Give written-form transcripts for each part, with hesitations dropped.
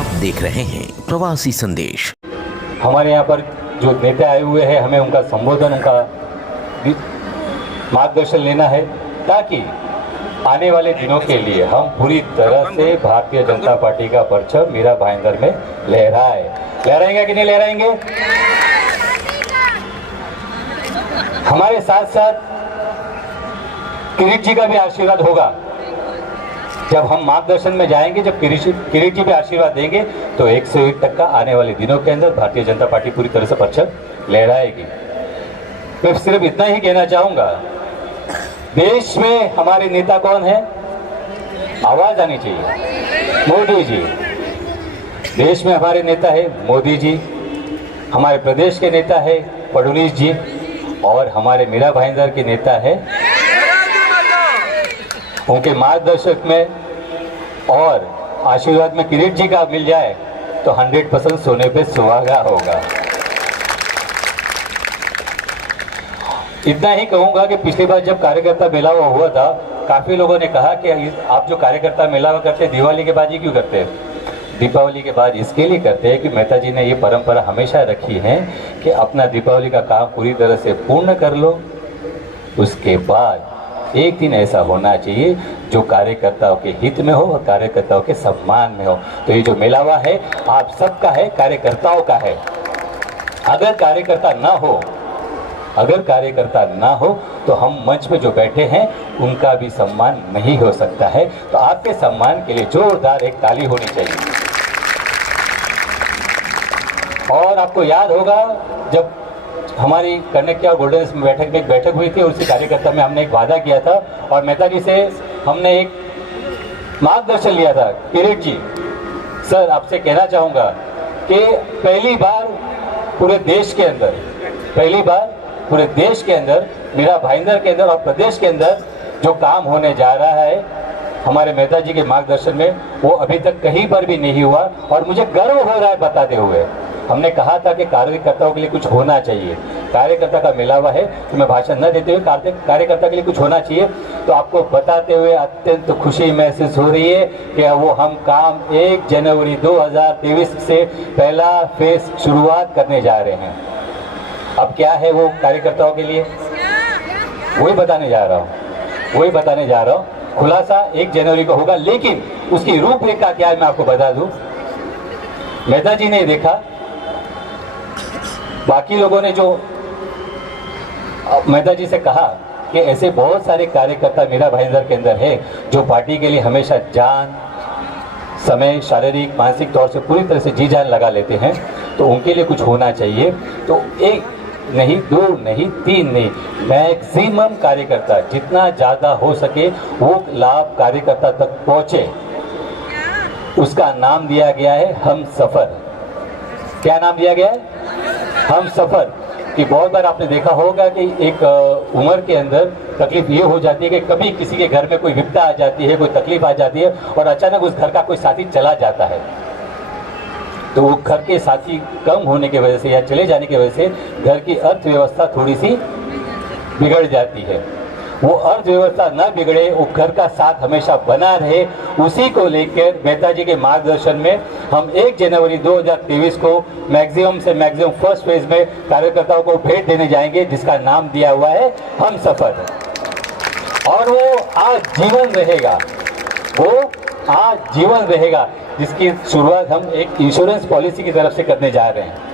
आप देख रहे हैं प्रवासी संदेश। हमारे यहाँ पर जो नेता आए हुए हैं, हमें उनका संबोधन, उनका मार्गदर्शन लेना है ताकि आने वाले दिनों के लिए हम पूरी तरह से भारतीय जनता पार्टी का परचम मीरा भाईंदर में लहराएंगे कि नहीं लहराएंगे? हमारे साथ साथ किरीट जी का भी आशीर्वाद होगा। जब हम मार्गदर्शन में जाएंगे, जब किरीट जी भी आशीर्वाद देंगे तो 101 तक का आने वाले दिनों के अंदर भारतीय जनता पार्टी पूरी तरह से परचम लहराएगी। मैं सिर्फ इतना ही कहना चाहूंगा, देश में हमारे नेता कौन है? आवाज आनी चाहिए, मोदी जी। देश में हमारे नेता है मोदी जी, हमारे प्रदेश के नेता है फडणवीस जी, और हमारे मीरा भाईंदर के नेता है, उनके मार्गदर्शक में और आशीर्वाद में किरीट जी का मिल जाए तो 100% सोने पे सुहागा होगा। इतना ही कहूंगा कि पिछली बार जब कार्यकर्ता मेला हुआ था, काफी लोगों ने कहा कि आप जो कार्यकर्ता मेला करते हैं दिवाली के बाद ही क्यों करते हैं? दीपावली के बाद इसके लिए करते हैं कि मेहता जी ने ये परंपरा हमेशा रखी है कि अपना दीपावली का काम पूरी तरह से पूर्ण कर लो, उसके बाद एक दिन ऐसा होना चाहिए जो कार्यकर्ताओं के हित में हो और कार्यकर्ताओं के सम्मान में हो। तो ये जो मेलावा है आप सबका है, कार्यकर्ताओं का है। अगर कार्यकर्ता ना हो तो हम मंच पे जो बैठे हैं उनका भी सम्मान नहीं हो सकता है। तो आपके सम्मान के लिए जोरदार एक ताली होनी चाहिए। और आपको याद होगा जब हमारी कन्या गोल्डन में बैठक हुई थी, उसी कार्यकर्ता में हमने एक वादा किया था और मेहता जी से हमने एक मार्गदर्शन लिया था। किरीट जी सर, आपसे कहना चाहूंगा कि पहली बार पूरे देश के अंदर मीरा भाईंदर के अंदर और प्रदेश के अंदर जो काम होने जा रहा है हमारे मेहता जी के मार्गदर्शन में, वो अभी तक कहीं पर भी नहीं हुआ और मुझे गर्व हो रहा है बताते हुए। हमने कहा था कि कार्यकर्ताओं के लिए कुछ होना चाहिए, कार्यकर्ता का मिलावा है, तो मैं भाषण न देते हुए कार्यकर्ता के लिए कुछ होना चाहिए। तो आपको बताते हुए अत्यंत खुशी महसूस हो रही है कि वो हम काम 1 जनवरी 2023 से पहला फेज शुरुआत करने जा रहे हैं। अब क्या है वो कार्यकर्ताओं के लिए, वही बताने जा रहा हूँ। खुलासा 1 जनवरी को होगा, लेकिन उसकी रूपरेखा क्या है मैं आपको बता दूं। मेहता जी ने देखा, बाकी लोगों ने जो मेहता जी से कहा कि ऐसे बहुत सारे कार्यकर्ता मीरा भाईंदर के अंदर है जो पार्टी के लिए हमेशा जान, समय, शारीरिक मानसिक तौर से पूरी तरह से जी जान लगा लेते हैं, तो उनके लिए कुछ होना चाहिए। तो 1 नहीं, 2 नहीं, 3 नहीं, मैक्सिमम कार्यकर्ता जितना ज़्यादा हो सके वो लाभ कार्यकर्ता तक पहुँचे, उसका नाम दिया गया है हम सफ़र। क्या नाम दिया गया है? हम सफ़र। कि बहुत बार आपने देखा होगा कि एक उम्र के अंदर तकलीफ ये हो जाती है कि कभी किसी के घर में कोई विपदा आ जाती है, कोई तकलीफ आ जाती है और अचानक उस घर का कोई साथी चला जाता है, तो वो घर के साथी कम होने की वजह से या चले जाने की वजह से घर की अर्थव्यवस्था थोड़ी सी बिगड़ जाती है। वो अर्थव्यवस्था न बिगड़े, वो घर का साथ हमेशा बना रहे, उसी को लेकर मेहता जी के मार्गदर्शन में हम 1 जनवरी 2023 को मैक्सिमम से मैक्सिमम फर्स्ट फेज में कार्यकर्ताओं को भेंट देने जाएंगे, जिसका नाम दिया हुआ है हम सफर। और वो आज जीवन रहेगा, जिसकी शुरुआत हम एक इंश्योरेंस पॉलिसी की तरफ से करने जा रहे हैं।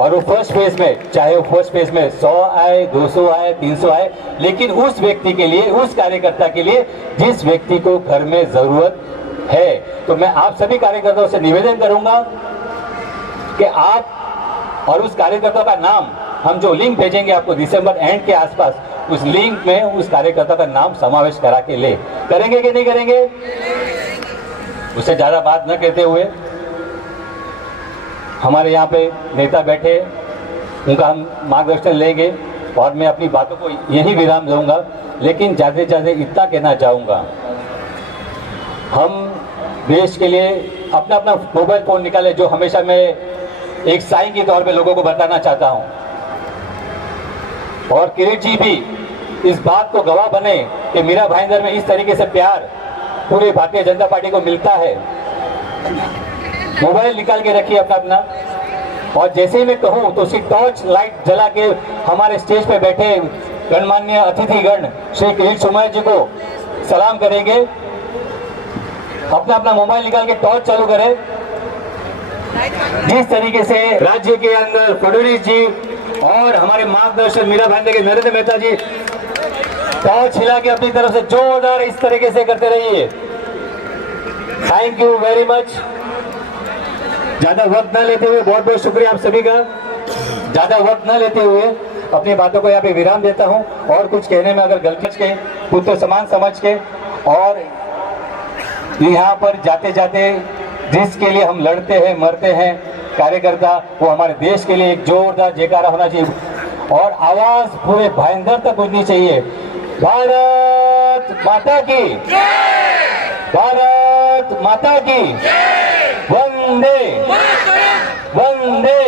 और वो फर्स्ट फेज में, चाहे वो फर्स्ट फेज में 100 आए, 200 आए, 300 आए, लेकिन उस व्यक्ति के लिए, उस कार्यकर्ता के लिए जिस व्यक्ति को घर में जरूरत है। तो मैं आप सभी कार्यकर्ताओं से निवेदन करूंगा कि आप और उस कार्यकर्ता का नाम, हम जो लिंक भेजेंगे आपको दिसंबर एंड के आसपास, उस लिंक में उस कार्यकर्ता का नाम समावेश करा के करेंगे कि नहीं करेंगे? उससे ज्यादा बात न कहते हुए, हमारे यहाँ पे नेता बैठे, उनका हम मार्गदर्शन लेंगे और मैं अपनी बातों को यही विराम दूंगा। लेकिन ज़्यादा से ज़्यादा इतना कहना चाहूँगा, हम देश के लिए अपना अपना मोबाइल फ़ोन निकाले, जो हमेशा मैं एक साइन के तौर पे लोगों को बताना चाहता हूँ। और किरीट जी भी इस बात को गवाह बने कि मीरा भाईंदर में इस तरीके से प्यार पूरे भारतीय जनता पार्टी को मिलता है। मोबाइल निकाल के रखिए अपना अपना, और जैसे ही मैं कहूँ तो उसकी टॉर्च लाइट जला के हमारे स्टेज पे बैठे गणमान्य अतिथिगण श्री किरीट सोमैया जी को सलाम करेंगे। अपना अपना मोबाइल निकाल के टॉर्च चालू करें। जिस तरीके से राज्य के अंदर फडणवीस जी और हमारे मार्गदर्शक मीरा भाईंदर के नरेंद्र मेहता जी टॉर्च हिला के अपनी तरफ से जोरदार इस तरीके से करते रहिए। Thank you very much. ज्यादा वक्त न लेते हुए बहुत बहुत शुक्रिया आप सभी का। ज्यादा वक्त न लेते हुए अपनी बातों को यहाँ पे विराम देता हूँ, और कुछ कहने में अगर गलती के पुत्र समान समझ के, और यहाँ पर जाते जाते जिसके लिए हम लड़ते हैं मरते हैं कार्यकर्ता, वो हमारे देश के लिए एक जोरदार जयकारा होना चाहिए, और आवाज पूरे भाईंदर तक पहुंचनी चाहिए। भारत माता की, भारत माता की, वंदे वंदे